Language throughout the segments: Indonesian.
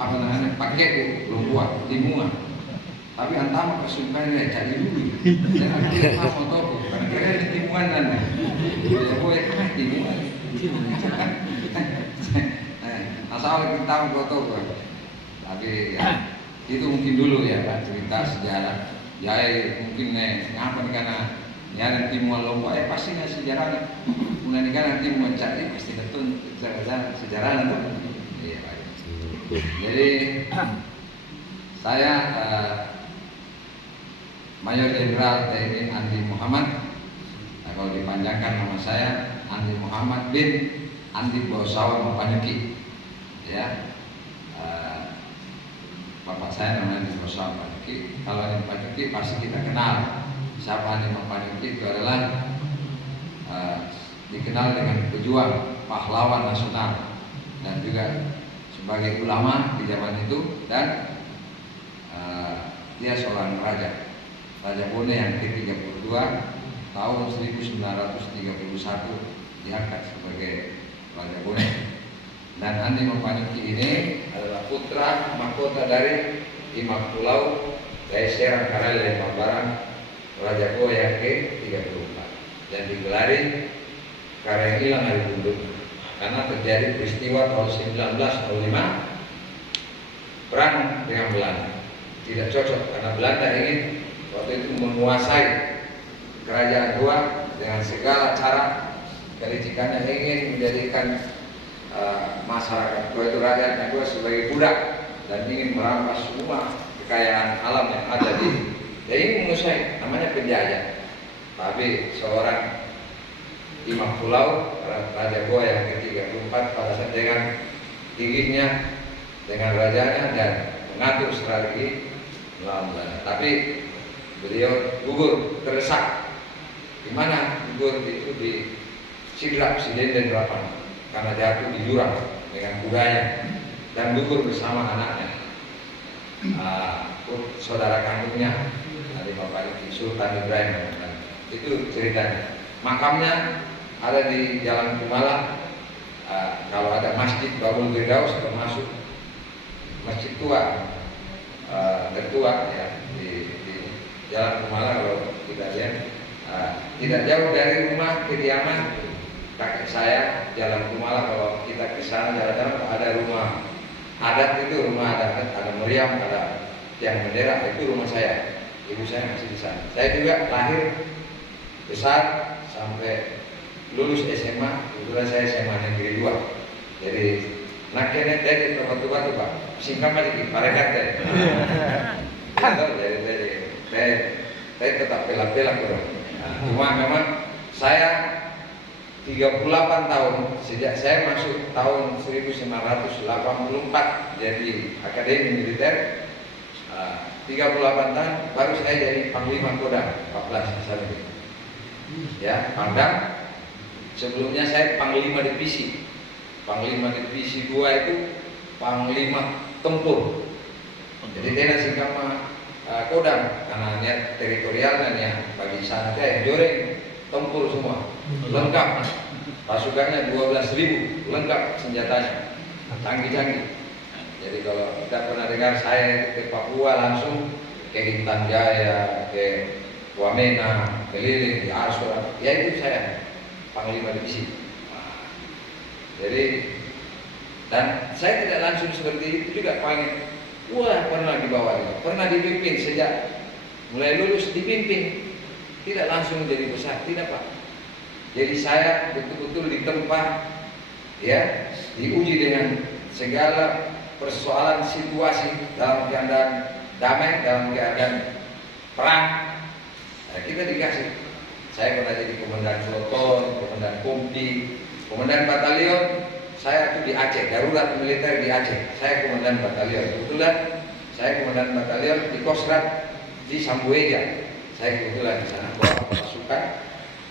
apa namanya pakai belum buat timungan. Tapi antama kesukaan cari dulu. Dan akhirnya pas foto karena kira ini timungan dan ya boleh timungan. Asal kita foto tapi ya itu mungkin dulu ya Pak, cerita sejarah. Ya mungkin ngapa karena ya nanti mau lomba pasti nggak sejarah. Mulai nanti mau cari pasti betul sejarah itu. Iya Pak. Jadi saya Mayor Jenderal TNI Andi Muhammad. Nah, kalau dipanjangkan nama saya Andi Muhammad bin Andi Bosawan Mapanyuki. Ya, bapak saya namanya Andi Bosawan Mapanyuki. Kalau Andi Mapanyuki pasti kita kenal. Siapa Andi Mapanyuki itu adalah dikenal dengan pejuang pahlawan nasional dan juga sebagai ulama di zaman itu dan dia seorang raja Bone yang ke-32 tahun 1931 diangkat sebagai Raja Bone. Dan Andi Mapanyuki ini adalah putra mahkota dari Imam Pulau Daesera Karel Lembang Raja Bone yang ke-34 dan digelari Karang Ilang Hari Bunduk karena terjadi peristiwa tahun 1905 perang dengan Belanda. Tidak cocok karena Belanda ingin waktu itu menguasai kerajaan Goa dengan segala cara kelicikannya, ingin menjadikan masyarakat Goa itu rakyatnya Goa sebagai budak dan ingin merampas semua kekayaan alam yang ada di. Dia ingin menguasai, namanya penjajah. Tapi seorang Imam Pulau Raja Goa yang ke-34 pada saat dengan gigihnya dengan rajanya dan mengatur strategi melawan Belanda. Tapi beliau gugur terdesak. Di mana gugur itu di Sidrap Sidenden 8 karena jatuh di jurang dengan kudanya dan gugur bersama anaknya, saudara kandungnya dari Bapak Sultan Ibrahim. Itu ceritanya. Makamnya ada di Jalan Kumala. Kalau ada masjid Babul Firdaus termasuk masjid tua tertua ya di Jalan Kumala. Kalau kita lihat tidak jauh dari rumah kediaman kakek saya Jalan Kumala. Kalau kita ke sana jalan-jalan ada rumah adat, itu rumah adat, ada meriam, ada tiang bendera, itu rumah saya. Ibu saya masih di sana. Saya juga lahir besar sampai lulus SMA. Kebetulan saya SMA Negeri 2. Jadi naknya tadi tempat-tempat tuh Pak singkat aja di parekat ya. Jadi saya tetap pelak-pelak bro. Cuma memang saya 38 tahun sejak saya masuk tahun 1984 jadi akademi militer. 38 tahun baru saya jadi Panglima Kodam 14 saat itu. Ya, Pangdam. Sebelumnya saya Panglima Divisi. Panglima Divisi 2 itu Panglima Tempur. Jadi dia singkama Kodam karena niat teritorial dan yang bagi sana yang joreng tempur semua lengkap, pasukannya 12.000 lengkap senjatanya canggih-canggih. Jadi kalau kita pernah dengar saya ke Papua langsung ke Intan Jaya, ke Wamena, keliling di Arsura, ya itu saya Panglima Divisi. Jadi dan saya tidak langsung seperti itu juga panggil. Wah, pernah dibawa juga, pernah dipimpin sejak mulai lulus dipimpin, tidak langsung menjadi besar, tidak Pak. Jadi saya betul-betul ditempa, ya, diuji dengan segala persoalan situasi dalam keadaan damai, dalam keadaan perang. Nah, kita dikasih. Saya pernah jadi komandan peloton, komandan kompi, komandan batalion. Saya itu di Aceh, darurat militer di Aceh. Saya komandan batalion. Kebetulan saya komandan batalion di Kostrat di Sambueja. Saya kebetulan di sana bawa pasukan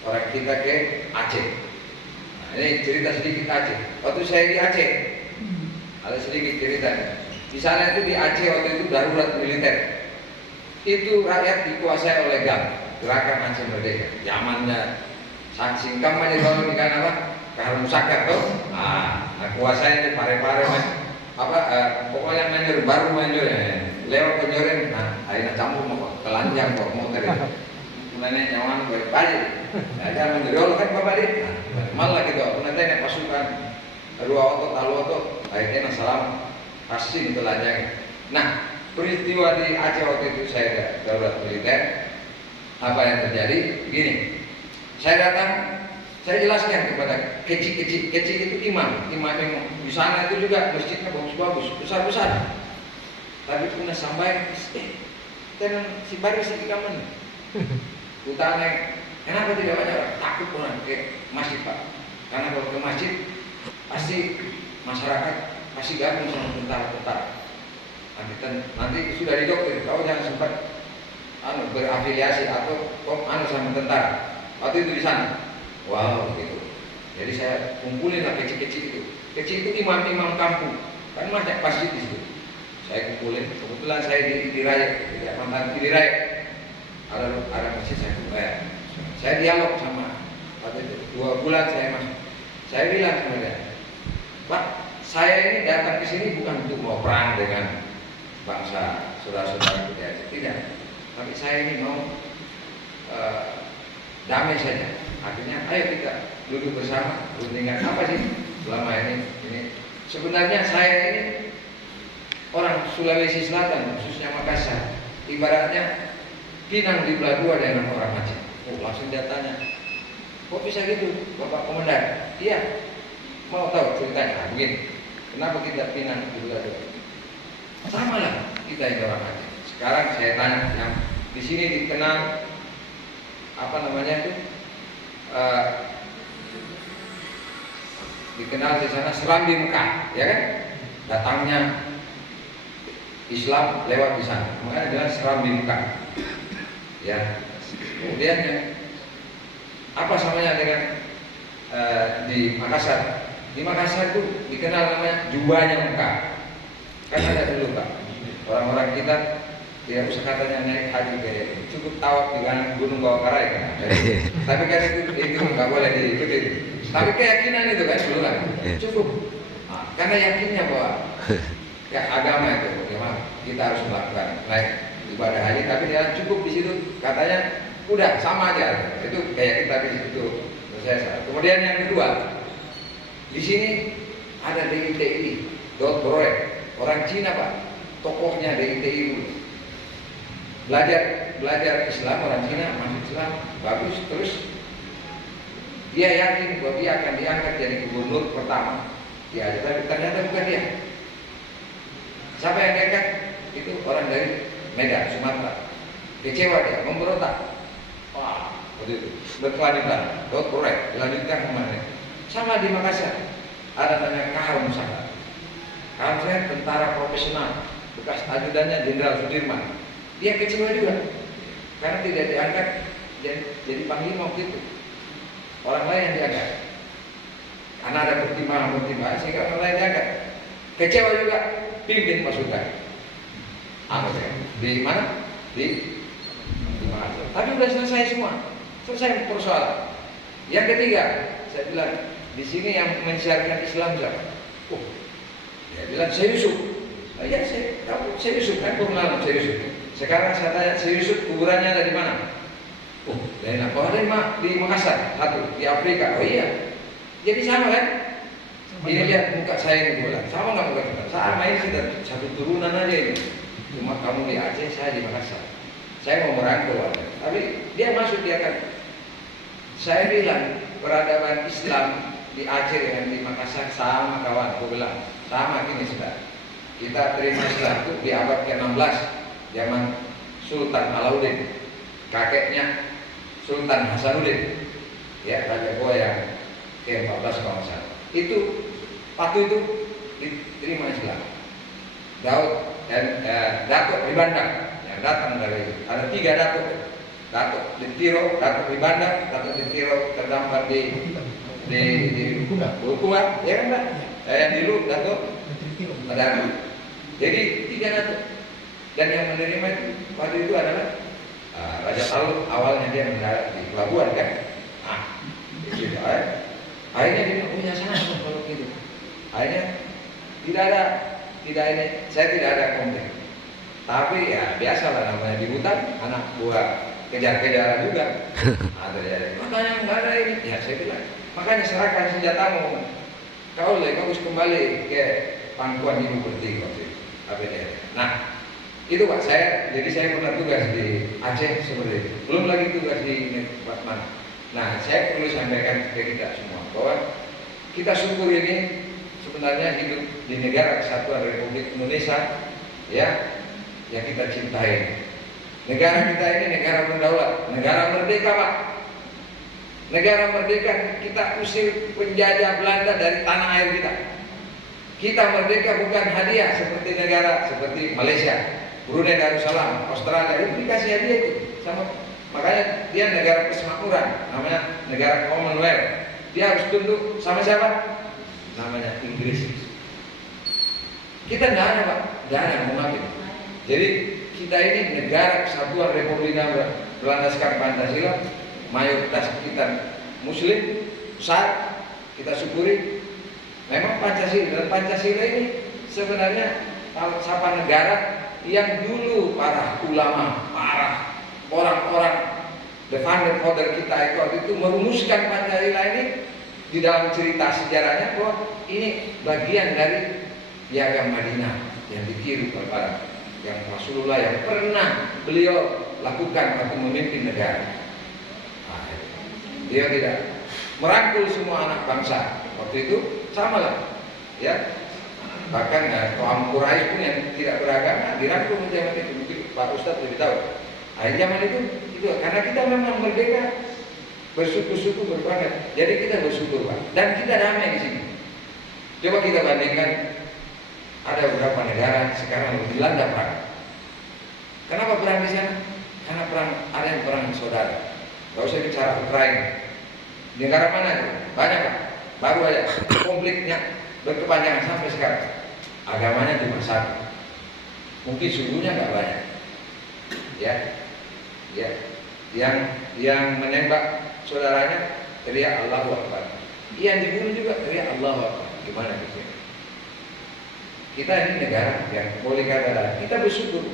orang kita ke Aceh. Nah, ini cerita sedikit Aceh. Waktu saya di Aceh, ada sedikit ceritanya. Di sana itu di Aceh waktu itu darurat militer. Itu rakyat dikuasai oleh GAM, Gerakan Aceh Merdeka. Zamannya singkam aja kalau ikan apa? Kahar Musakar tuh. Nah, kuasanya di pare-pare mas. pokoknya manjur baru manjur ya. Lewat penjoren, nah akhirnya campur mau kelanjang kok motor itu. Mulanya nyawan balik. Ada menjurol kan bapak di. Malah gitu, nanti nek pasukan dua otot, talu otot, akhirnya salam pasti itu lanjang. Nah, peristiwa di Aceh waktu itu saya darurat militer. Apa yang terjadi? Begini, saya datang, saya jelaskan kepada kecil itu imam yang di sana itu juga masjidnya bagus-bagus, besar-besar. Tapi pernah sampai, tenang si baris di kamar. Utangnya, kenapa tidak banyak orang? Takut orang ke masjid pak. Karena kalau ke masjid pasti masyarakat pasti gabung sama tentara-tentara. Nanti sudah didoktrin, kau jangan sempat berafiliasi atau sama tentara. Waktu itu di sana, wow gitu. Jadi saya kumpulin lah kecil-kecil itu. Kecil itu imam-imam kampung, kan banyak masjid di situ. Saya kumpulin, kebetulan saya di Raya, tidak mantan di Raya. Ada masjid saya kumpulin. Saya dialog sama waktu itu 2 bulan saya masuk. Saya bilang sama dia, Pak, saya ini datang ke sini bukan untuk mau perang dengan bangsa saudara-saudara kita, tidak. Tapi saya ini mau damai saja. Artinya, ayo kita duduk bersama, berundingan apa sih selama ini. Sebenarnya saya ini orang Sulawesi Selatan, khususnya Makassar, ibaratnya Pinang di belah dua dengan orang Aceh. Langsung dia tanya, kok bisa gitu, Bapak Komandan? Iya, mau tahu ceritanya? Begini, kenapa kita Pinang di belah dua? Sama lah kita ini orang Aceh. Sekarang saya tanya, yang di sini dikenal apa namanya itu? Dikenal di sana Serambi Mekah, ya kan? Datangnya Islam lewat di sana, makanya adalah Serambi Mekah. Ya, kemudian apa samanya dengan di Makassar? Di Makassar itu dikenal namanya jubahnya Mekah. Kan ada dulu pak, orang-orang kita tidak usah katanya naik haji kayak cukup tawaf di Gunung Bawakarai kan. Tapi kan itu nggak boleh diikuti. Tapi keyakinan itu kan dulu kan cukup. Nah, karena yakinnya bahwa ya agama itu memang kita harus melakukan naik ibadah haji, tapi dia cukup di situ katanya udah sama aja. Itu kayak kita di situ selesai. Kemudian yang kedua, di sini ada DITI, Dot Broek, orang Cina pak, tokohnya DITI dulu. Belajar Islam, orang Cina masuk Islam bagus, terus dia yakin bahwa dia akan diangkat jadi gubernur pertama di Aceh, tapi ternyata bukan dia. Siapa yang diangkat? Itu orang dari Medan, Sumatera. Kecewa dia, memberontak. Wah, begitu. Berkelanjutan, Dot Broek, dilanjutkan kemana? Sama di Makassar, ada namanya Kahar Musaka. Kahar Musaka tentara profesional, bekas ajudannya Jenderal Sudirman. Dia kecewa juga, karena tidak diangkat jadi panglima waktu itu. Orang lain yang diangkat, karena ada pertimbangan sehingga orang lain diangkat. Kecewa juga, pimpin pasukan. Di mana? Di Makassar. Tapi sudah selesai semua, selesai persoalan. Yang ketiga, saya bilang di sini yang mensiarkan Islam siapa? Dia bilang saya Yusuf. Ya saya Yusuf kan pengenalan saya Yusuf. Sekarang saya tanya si Yusuf kuburannya ada di mana? Dari ada di Makassar, satu di Afrika. Oh iya, jadi sama kan? Ini lihat muka saya ini bola, sama nggak muka kita? Sama ini sudah satu turunan aja ini. Cuma kamu di Aceh, saya di Makassar. Saya mau merangkul Anda, tapi dia masuk dia kan. Saya bilang peradaban Islam di Aceh dengan di Makassar sama kawan. Aku bilang sama ini sudah. Kita terima Islam itu di abad ke-16 zaman Sultan Alauddin, kakeknya Sultan Hasanuddin, ya Raja Goa yang ke-14 kalau nggak salah. Itu waktu itu diterima Islam. Daud dan Datuk di Bandar yang datang dari ada 3 Datuk. Datuk di Tiro, Datuk di Bandar, Datuk di Tiro terdampar di Bulukumba, ya kan Pak? Yang di Lu Datuk Madani. Jadi 3 Datuk. Dan yang menerima itu waktu itu adalah Raja Talut. Awalnya dia mendarat di pelabuhan kan. Gitu. Akhirnya dia punya sana kalau gitu. Akhirnya tidak ada tidak ini, saya tidak ada komplain. Tapi ya biasalah namanya di hutan, anak buah kejar-kejaran juga. Ada ya, makanya nggak ada ini. Ya saya bilang, makanya serahkan senjatamu. Kau harus kembali ke pangkuan hidup bertiga waktu itu. APDR. Nah, itu Pak jadi saya pernah tugas di Aceh seperti itu. Belum lagi tugas di Batman. Nah, saya perlu sampaikan ke kita semua bahwa kita syukur ini sebenarnya hidup di negara kesatuan Republik Indonesia, ya, yang kita cintai. Negara kita ini negara berdaulat, negara merdeka Pak. Negara merdeka, kita usir penjajah Belanda dari tanah air kita. Kita merdeka bukan hadiah seperti negara seperti Malaysia, Brunei Darussalam, Australia, itu dikasih hadiah itu sama. Makanya dia negara persemakmuran, namanya negara Commonwealth. Dia harus tunduk sama siapa? Namanya Inggris. Kita nggak ada Pak, nggak ada mengambil. Jadi kita ini negara kesatuan Republik Indonesia berlandaskan Pancasila, mayoritas kita Muslim, besar, kita syukuri. Memang Pancasila, dan Pancasila ini sebenarnya sapa negara yang dulu para ulama, para orang-orang the founder father kita itu merumuskan Pancasila ini di dalam cerita sejarahnya bahwa ini bagian dari piagam Madinah yang dikirim kepada yang Rasulullah yang pernah beliau lakukan waktu memimpin negara. Nah, dia tidak merangkul semua anak bangsa waktu itu sama lah, ya. Bahkan kaum Quraisy pun yang tidak beragama dirangkul zaman itu. Mungkin Pak Ustadz lebih tahu. Akhir zaman itu karena kita memang merdeka, bersyukur-syukur berbangga. Jadi kita bersyukur Pak, dan kita damai di sini. Coba kita bandingkan, ada beberapa negara sekarang dilanda perang. Kenapa perang di sana? Karena perang, ada yang perang saudara. Gak usah bicara Ukraina. Di negara mana itu? Banyak Pak. Baru aja konfliknya berkepanjangan sampai sekarang. Agamanya cuma satu. Mungkin suhunya nggak banyak. Ya, yang menembak saudaranya teriak Allahu Akbar. Yang dibunuh juga teriak Allahu Akbar. Gimana gitu? Kita ini negara yang boleh kata kita bersyukur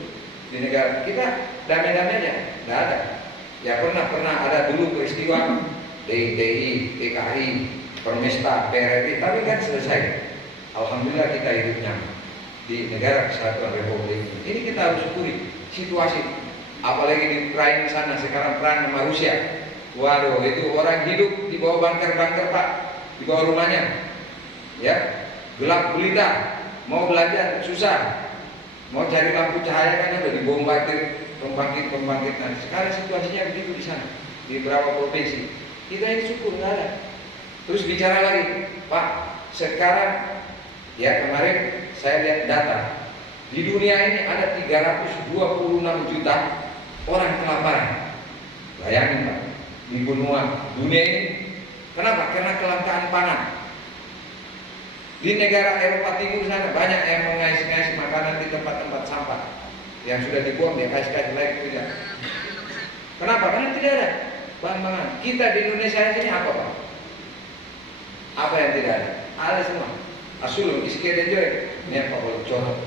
di negara kita damai-damai aja, nggak ada. Ya pernah ada dulu peristiwa DITI, PKI, Permesta, PRRI, tapi kan selesai. Alhamdulillah kita hidupnya di negara kesatuan Republik ini. Kita harus syukuri situasi. Apalagi di Ukraina sana sekarang perang sama Rusia. Waduh, itu orang hidup di bawah bunker-bunker Pak, di bawah rumahnya. Ya, gelap gulita. Mau belajar susah, mau cari lampu cahaya kan udah dibombardir pembangkit. Nah, sekarang situasinya begitu di sana, di beberapa provinsi. Kita ini syukur nggak ada. Terus bicara lagi, Pak, sekarang ya kemarin saya lihat data di dunia ini ada 326 juta orang kelaparan. Bayangin Pak, di benua dunia ini. Kenapa? Karena kelangkaan pangan. Di negara Eropa Timur sana banyak yang mengais-ngais makanan di tempat-tempat sampah yang sudah dibuang, dia kasih lagi tidak. Kenapa? Karena tidak ada bahan-bahan. Kita di Indonesia ini apa Pak? Apa yang tidak ada? Ada semua. Asulun iskeden joy, ini apa boleh corok.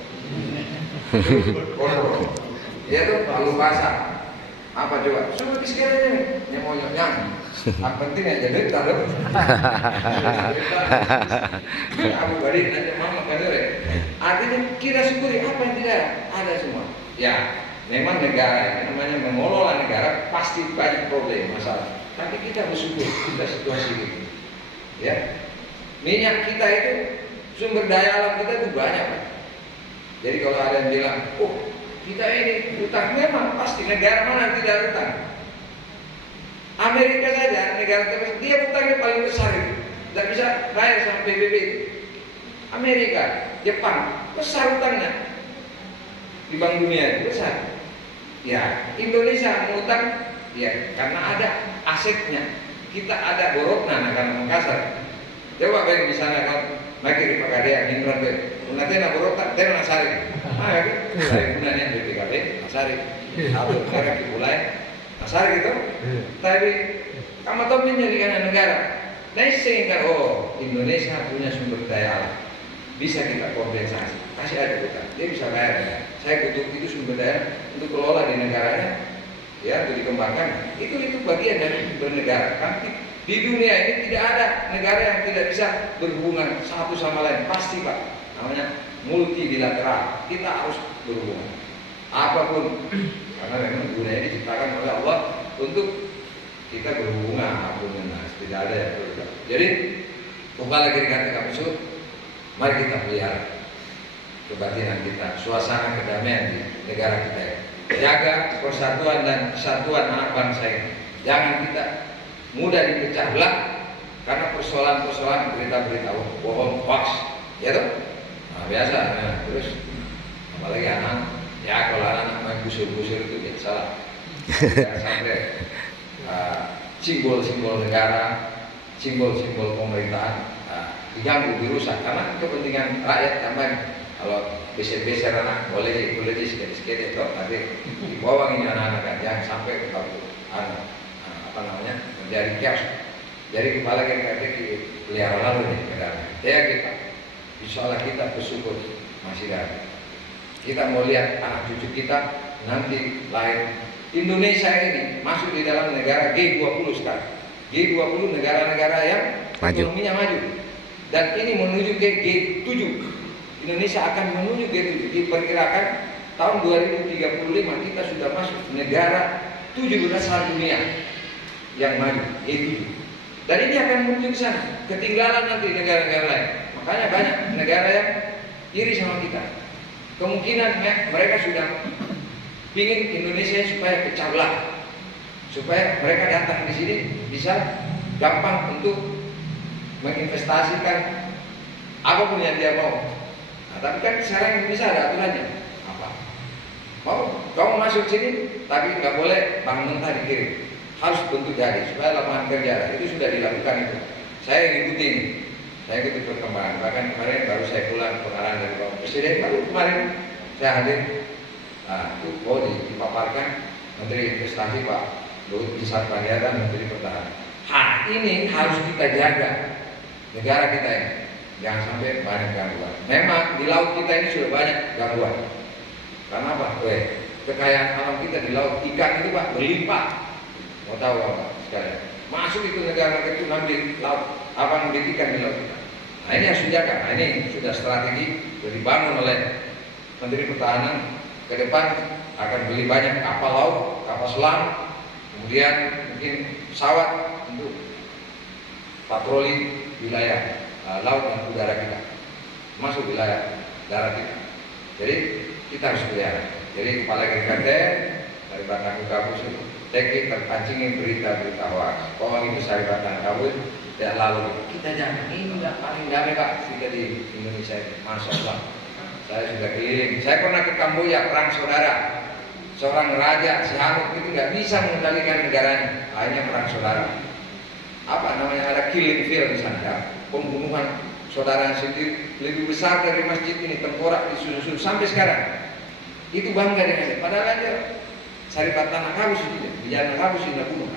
Dia tuh palu basah. Apa coba? Suruh iskeden ini mau nyonyang. Yang penting aja duit kalau Abu Barid aja mama kadere. Artinya kita syukuri apa yang tidak ada semua. Ya, memang negara ini namanya mengelola negara pasti banyak problem masalah. Tapi kita bersyukur kita situasi ini. Ya, minyak kita itu sumber daya alam kita itu banyak. Jadi kalau ada yang bilang, oh kita ini utang, memang pasti negara mana tidak ada utang. Amerika saja negara terbesar, dia utangnya paling besar itu, tidak bisa bayar sama PBB itu. Amerika, Jepang, besar utangnya di Bank Dunia itu besar. Ya, Indonesia mengutang, ya karena ada asetnya. Kita ada borokna, karena Makassar. Coba baik di sana kan, makin di Pakadea, Hindran deh. Nanti nak borokna, dia nasari. Ah, ya, saya gunanya BPKB, nasari. Atau negara dimulai. Asal gitu, tapi kamu tahu menjadikan negara. Nah, sehingga Indonesia punya sumber daya alam, bisa kita kompensasi. kasih aja utang, dia bisa bayar. Saya butuh itu sumber daya untuk kelola di negaranya, ya, untuk dikembangkan. Itu bagian dari bernegara. Kan di dunia ini tidak ada negara yang tidak bisa berhubungan satu sama lain, pasti Pak. Namanya multilateral. Kita harus berhubungan. Apapun, karena memang dunia ini diciptakan oleh Allah untuk kita berhubungan, apapun tidak ada yang berbeda. Jadi kembali lagi dengan Tingkat Pusut, mari kita pelihara kebatinan kita, suasana kedamaian di negara kita. Jaga persatuan dan kesatuan anak bangsa ini. Jangan kita mudah dipecah belah karena persoalan-persoalan berita-berita bohong, hoax, ya toh? Nah, biasa. Nah, terus apalagi anak, ya kalau anak main gusur-gusur itu ya salah. Jangan sampai simbol-simbol negara, simbol-simbol pemerintahan diganggu, dirusak karena kepentingan rakyat tambahan. Kalau beser-beser anak boleh sedikit-sedikit toh, tapi dibawa ini anak-anak jangan sampai menjadi chaos. Jadi kepala kita pelihara lalu nih kadang. Ya kita, insya Allah kita bersyukur masih ada. Kita mau lihat anak cucu kita nanti lahir. Indonesia ini masuk di dalam negara G20 sekarang. G20 negara-negara yang ekonominya maju. Dan ini menuju ke G7. Indonesia akan menuju G7. Diperkirakan tahun 2035 kita sudah masuk negara 7 besar dunia yang maju, G7. Dan ini akan menuju ke sana. Ketinggalan nanti negara-negara lain. Makanya banyak negara yang iri sama kita. Kemungkinan mereka sudah ingin Indonesia supaya pecah belah, supaya mereka datang di sini bisa gampang untuk menginvestasikan apapun yang dia mau. Nah, tapi kan sekarang Indonesia ada aturannya. Apa? Mau kamu masuk sini, tapi nggak boleh bank mentah dikirim. Harus bentuk jadi supaya lapangan kerja. Itu sudah dilakukan itu. Saya ngikutin, saya ikuti perkembangan. Bahkan kemarin baru saya pulang pengarahan dari Bapak Presiden. Baru kemarin saya hadir. Nah, itu mau dipaparkan Menteri Investasi Pak Luhut Binsar Panjaitan, Menteri Pertahanan. Hak ini harus kita jaga negara kita ini. Jangan sampai banyak gangguan. Memang di laut kita ini sudah banyak gangguan. Karena apa? Kekayaan alam kita di laut ikan itu Pak berlimpah. Mau tahu apa sekalian? Masuk itu negara itu ngambil laut, apa ngambil ikan di laut kita. Nah ini harus dijaga. Nah ini sudah strategi sudah dibangun oleh Menteri Pertahanan. Ke depan akan beli banyak kapal laut, kapal selam, kemudian mungkin pesawat untuk patroli wilayah laut dan udara kita, masuk wilayah darat kita. Jadi kita harus pelihara. Jadi kepala GKT dari Batang Kabus itu teki terpancingin berita-berita hoax. Ini besar Batang Kabus tidak lalu kita jangan ini nggak paling damai Pak kita di Indonesia ini. Masya Allah. Saya sudah keliling. Saya pernah ke Kamboja perang saudara. Seorang raja Sihanouk itu nggak bisa mengendalikan negaranya. Akhirnya perang saudara. Apa namanya ada killing field di sana ya. Pembunuhan saudara sendiri lebih besar dari masjid ini, tengkorak disusun sampai sekarang. Itu bangga dengan dia. Padahal aja Saripat Tanah Kabus itu, Bijana Kabus ini bunuh.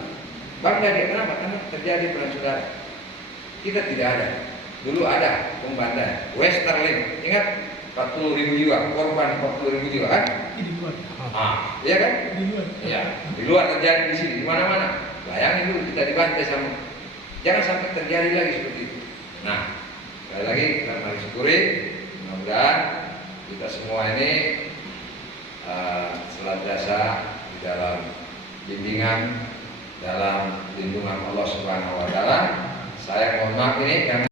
Bangga dia kenapa? Karena terjadi perang saudara. Kita tidak ada. Dulu ada pembantaian Westerling, ingat 40.000 jiwa, korban 40.000 jiwa kan? Di luar. Iya kan? Di luar. Iya, di luar terjadi di sini, di mana-mana. Bayangin dulu kita dibantai sama. Jangan sampai terjadi lagi seperti itu. Nah, sekali lagi kita mari syukuri, mudah-mudahan kita semua ini senantiasa di dalam bimbingan, dalam lindungan Allah Subhanahu Wa Taala. Saya mohon maaf ini karena